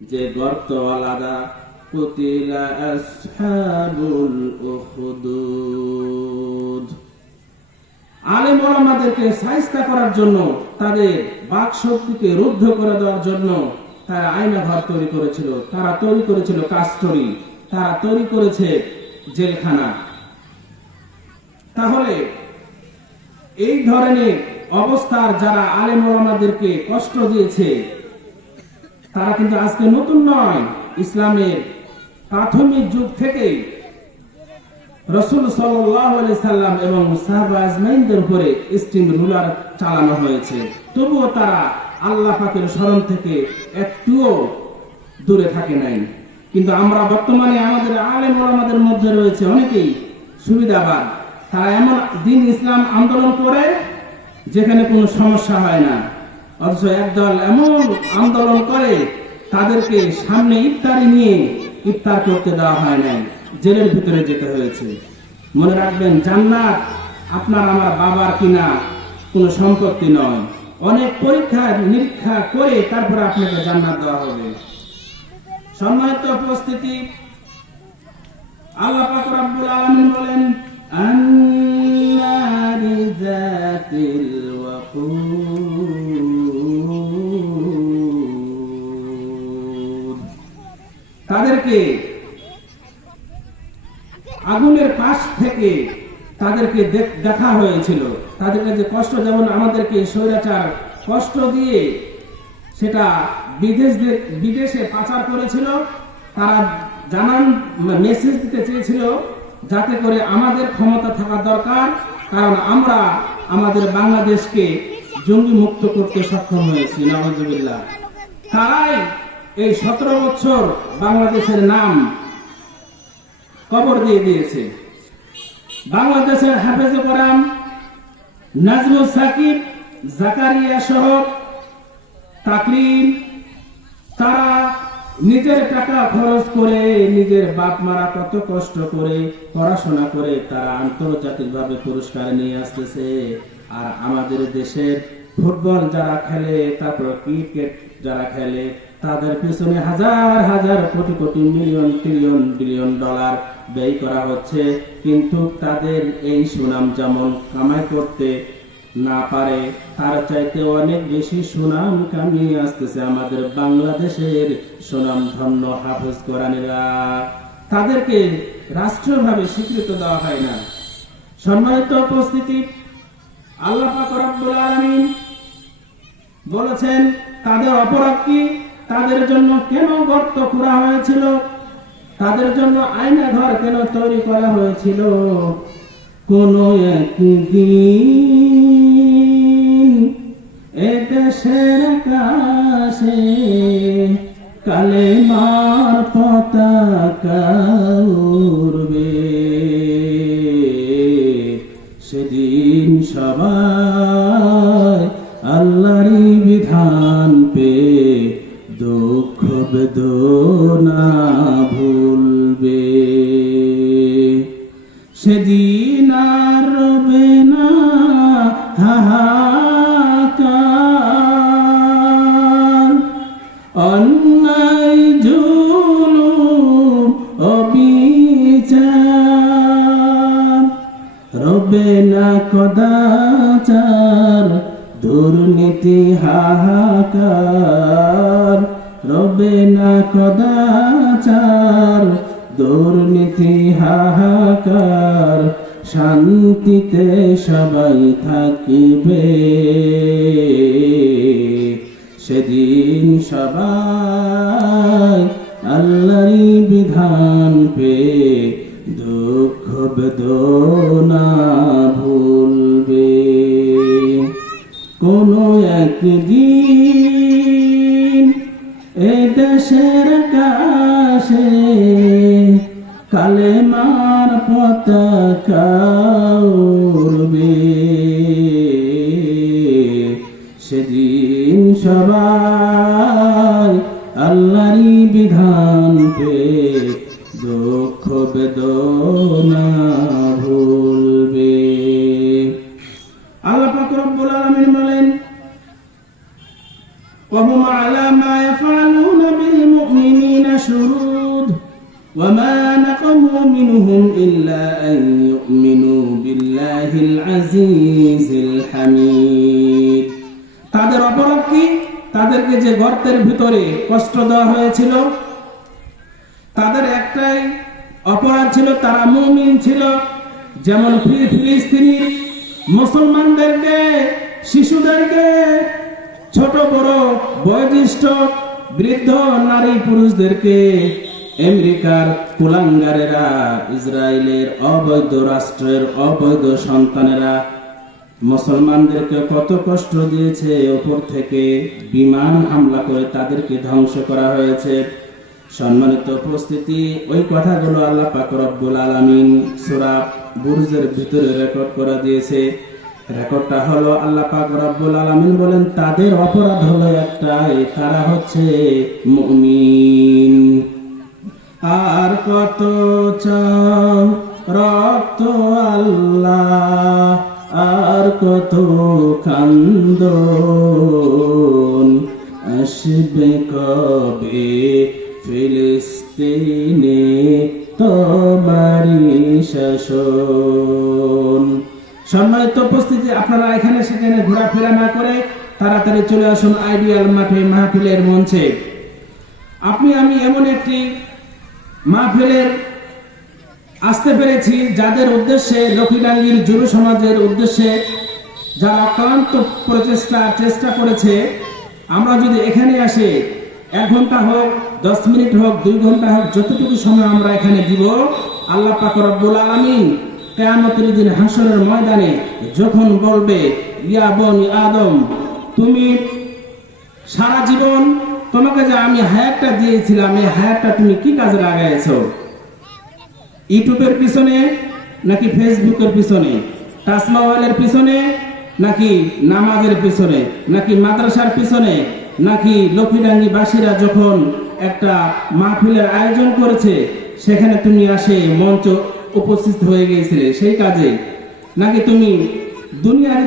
যে গর্ত আলাদা কুতিলা আসহাবুল উখদুদ। আলেম ওলামাদেরকে শায়েস্তা করার জন্য, তাদের বাক শক্তিকে রুদ্ধ করে দেওয়ার জন্য তারা আয়নাঘর তৈরি করেছিল, তারা তৈরি করেছিল কাস্টরি, তারা তৈরি করেছে জেলখানা। তাহলে এই ধরনের অবস্থার যারা আলেম ওলামাদেরকে কষ্ট দিয়েছে তারা কিন্তু আজকে নতুন নয়। ইসলামের প্রাথমিক যুগ থেকেই রাসূল সাল্লাল্লাহু আলাইহি সাল্লাম এবং সাহাবা আজমাইনদের উপরে স্টিম রুলার চালানো হয়েছে, তবুও তারা আল্লাহ পাকের শরণ থেকে একটুও দূরে থাকে নাই। কিন্তু আমরা বর্তমানে আমাদের আলেম ওলামাদের মধ্যে রয়েছে অনেকেই সুবিধাবাদ, তারা এমন দিন ইসলাম আন্দোলন করে যেখানে কোনো সমস্যা হয় না, অথচ একদল এমন আন্দোলন করে তাদেরকে সামনে ইফতারি নিয়ে ইফতার করতে দেওয়া হয় না, জেলের ভিতরে যেতে হয়েছে। মনে রাখবেন, জান্নাত আপনার আমার বাবার কিনা কোনো সম্পত্তি নয়, অনেক পরীক্ষা নিরীক্ষা করে তারপরে আপনাকে জান্নাত দেওয়া হবে। সম্মানিত উপস্থিতি, আল্লাহ পাক রব্বুল আলামিন বলেন আন্নারি যাতিল ওয়াকুদ, তাদেরকে আগুনের পাশ থেকে তাদেরকে দেখা হয়েছিল। তাদেরকে যে কষ্ট, যেমন আমাদেরকে স্বৈরাচার কষ্ট দিয়ে সেটা বিদেশে পাচার করেছিল, তারা জানান মেসেজ দিতে চেয়েছিল যাতে করে আমাদের ক্ষমতা থাকা দরকার, কারণ আমরা আমাদের বাংলাদেশকে জঙ্গি মুক্ত করতে সক্ষম হয়েছি। নাউযুবিল্লাহ। তারাই এই 17 বছর বাংলাদেশের নাম কবর দিয়ে দিয়েছে। বাংলাদেশের হাফেজে কোরআন নাজমুল সাকিব, জাকারিয়া সহ তাকরিম, তারা নিজের টাকা খরচ করে, নিজের বাপ মারা কত কষ্ট করে পড়াশোনা করে তারা আন্তর্জাতিকভাবে পুরস্কার নিয়ে আসতেছে। আর আমাদের দেশের ফুটবল যারা খেলে, তারপর ক্রিকেট যারা খেলে, তাদের পিছনে হাজার হাজার crore crore million trillion billion dollar ব্যয় করা হচ্ছে, কিন্তু তাদের এই সুনাম যেমন কামাই করতে না পারে, তার চাইতে অনেক বেশি সুনাম কামিয়ে আসতেছে আমাদের বাংলাদেশের সুনাম ধন্য হাফেজ কোরআনেরা। তাদেরকে রাষ্ট্রীয়ভাবে স্বীকৃত দেওয়া হয় না। সম্মানিত উপস্থিতি, আল্লাহ পাক রব্বুল আলামিন বলেছেন তাদের অপরাধ কি, তাদের জন্য কেন গর্ত খোঁড়া হয়েছিল, তাদের জন্য আয়না ঘর কেন তৈরি করা হয়েছিল। কোন একদিন এদেশের আকাশে কালেমার পতাকা উড়বে, সেদিন সবাই আল্লাহরই বিধান পেয়ে দুঃখ বেদনা ভুলবে। সেদিন আর রবে না হাহাকার, অন্যায় জুলুম অবিচার, রবে না কদাচার দুর্নীতি হাহাকার, রবে না কদাচার দুর্নীতি হাহাকার, শান্তিতে সবাই থাকিবে, সেদিন সবাই আল্লাহরই বিধান পেয়ে দুঃখ বেদনা ভুলবে। কোন একদিন এদেশের আকাশে কালেমার পতাকা উড়বে, সেদিন সবাই আল্লাহরই বিধান পেয়ে দুঃখ বেদনা ভুলবে। আল্লাহ পাক রব্বুল আলামিন বলেন وهم على ما يفعلون بالمؤمنين وما نقموا منهم إلا أن يؤمنوا بالله العزيز الحميد তাদের অপরাধ কি? তাদেরকে যে গর্তের ভিতরে কষ্ট দেওয়া হয়েছিল, তাদের একটাই অপরাধ ছিল, তারা মুমিন ছিল। যেমন ফিলিস্তিনির মুসলমানদেরকে, শিশুদেরকে, ছোট বড়, বয়োজ্যেষ্ঠ, বৃদ্ধ, নারী, পুরুষদেরকে আমেরিকার কুলাঙ্গারেরা, ইসরায়েলের অবৈধ রাষ্ট্রের অবৈধ সন্তানেরা মুসলমানদেরকে কত কষ্ট দিয়েছে। উপর থেকে বিমান হামলা করে তাদেরকে ধ্বংস করা হয়েছে। সম্মানিত উপস্থিতি, ওই কথাগুলো আল্লাহ পাক রব্বুল আলামিন সূরা বুরুজের ভিতরে রেকর্ড করে দিয়েছে। রেকর্ডটা হলো আল্লাহ পাক রব্বুল আলামিন বলেন তাদের অপরাধ হলো একটাই, তারা হচ্ছে মুমিন। আর কত চাও রক্ত আল্লাহ, আর কত কান্দন, আসবে কবে ফিলিস্তিনে তোমারি শাসন। সম্মানিত উপস্থিতি, আপনারা এখানে সেখানে ঘোরাফেরা না করে তাড়াতাড়ি চলে আসুন আইডিয়াল মাঠে, মাহফিলের মঞ্চে। আমি এমন একটি মাহফিলের আসতে পেরেছি যাদের উদ্দেশ্যে, লক্ষ্মীডাঙ্গির যুব সমাজের উদ্দেশ্যে যারা অক্লান্ত চেষ্টা করেছে। আমরা যদি এখানে আসে 1 ঘন্টা হোক, 10 মিনিট হোক, 2 ঘন্টা হোক, যতটুকু সময় আমরা এখানে দিব, আল্লাহ পাক রব্বুল আলামিন কিয়ামতের দিন হাসরের ময়দানে যখন বলবে, ইয়া বনি আদম, তুমি সারা জীবন তোমাকে যে আমি হায়াতটা দিয়েছিলাম, এই হায়াতটা তুমি কি কাজে লাগাইছো? ইউটিউবের পিছনে নাকি ফেসবুকের পিছনে, টাচ মোবাইলের পিছনে নাকি নামাজের পিছনে, নাকি মাদ্রাসার পিছনে, নাকি লক্ষ্মীডাঙ্গি বাসীরা যখন একটা মাহফিলের আয়োজন করেছে সেখানে তুমি আসে মঞ্চ উপস্থিত হয়ে গিয়েছিলে সেই কাজে, নাকি তুমি দুনিয়ার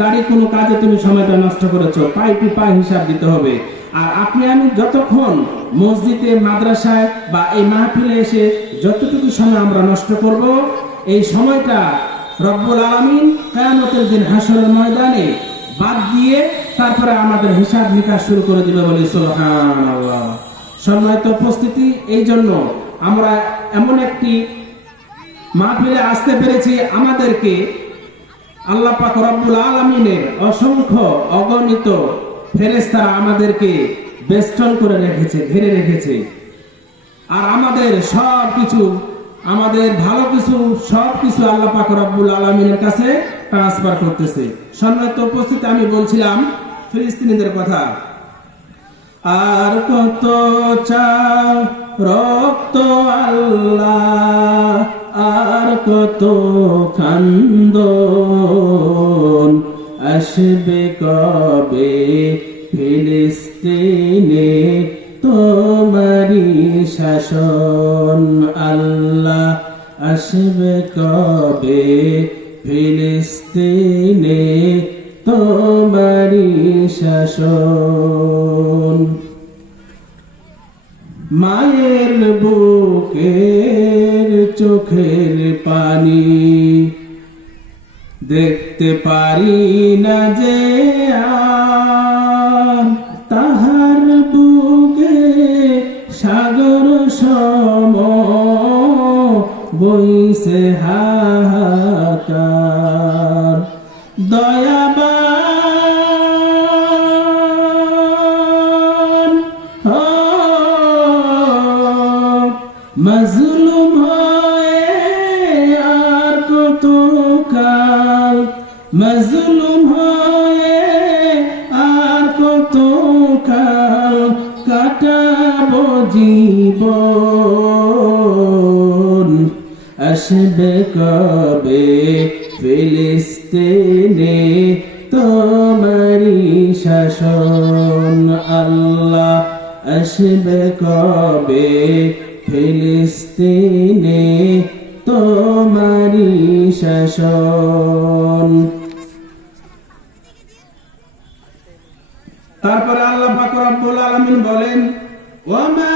দাঁড়ি কোনো কাজে তুমি সময়টা নষ্ট করেছো? পাই টু পাই হিসাব দিতে হবে। আর আমি যতক্ষণ মসজিদে, মাদ্রাসায় বা এই মাহফিলে এসে যতটুকু সময় আমরা নষ্ট করব, এই সময়টা রব্বুল আলামিন কিয়ামতের দিন হাসরের ময়দানে বাদ দিয়ে তারপরে আমাদের হিসাব নিকাশ শুরু করে দিবে, বলি সুবহানাল্লাহ। সম্মানিত উপস্থিতি, এই জন্য আমরা এমন একটি মাহফিলে আসতে পেরেছি, আমাদেরকে আল্লাহ পাক রব্বুল আলামিনের অসংখ্য অগণিত ফেরেশতারা আমাদেরকে বেষ্টন করে রেখেছে, ঘিরে রেখেছে। আর আমাদের সব কিছু, আমাদের ভালো কিছু, সব কিছু আল্লাহ পাক রব্বুল আলামিনের কাছে ট্রান্সফার করতেছে। সম্মানিত উপস্থিতি, আমি বলছিলাম ফিলিস্তিনিদের কথা। আর কত চাও রক্ত আল্লাহ, আর কত কান্দন, আসবে কবে ফিলিস্তিনে তোমারি শাসন। আল্লাহ, আসবে কবে ফিলিস্তিনে তোমারি শাসন। মায়ের বুকের চোখের পানি দেখতে পারি না যে আর, তাহার বুকে সাগর সম বইছে হাহাকার। দয়াবান মাজলুম হয়ে আর কত কাল, মাজলুম হয়ে আর কত কাল কাটাবো জীবন। আসবে কবে ফিলিস্তিনে তোমারি শাসন। আল্লাহ, আসবে কবে ফিলিস্তিনে তোমারি শাসন। তারপরে আল্লাহ পাক রব্বুল আলামিন বলেন, ওয়া মা